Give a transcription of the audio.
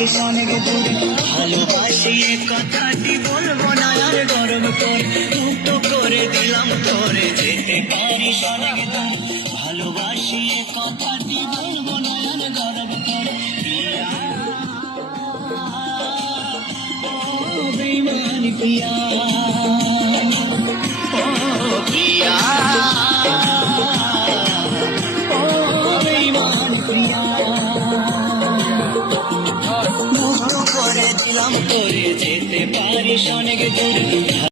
পারিস অনেক দূরে। ভালোবাসি এ কথাটি বলবো না আর গরম করে, মুক্ত করে দিলাম তোরে, যেতে পারিস অনেক দূরে। ভালোবাসি এ কথাটি বলবো না আর গরম করে, প্রিয়া ও বেঈমান প্রিয়া, ও প্রিয়া, ও বেঈমান প্রিয়া। মুক্ত করে দিলাম তোরে, যেতে পারিস অনেক দূরে।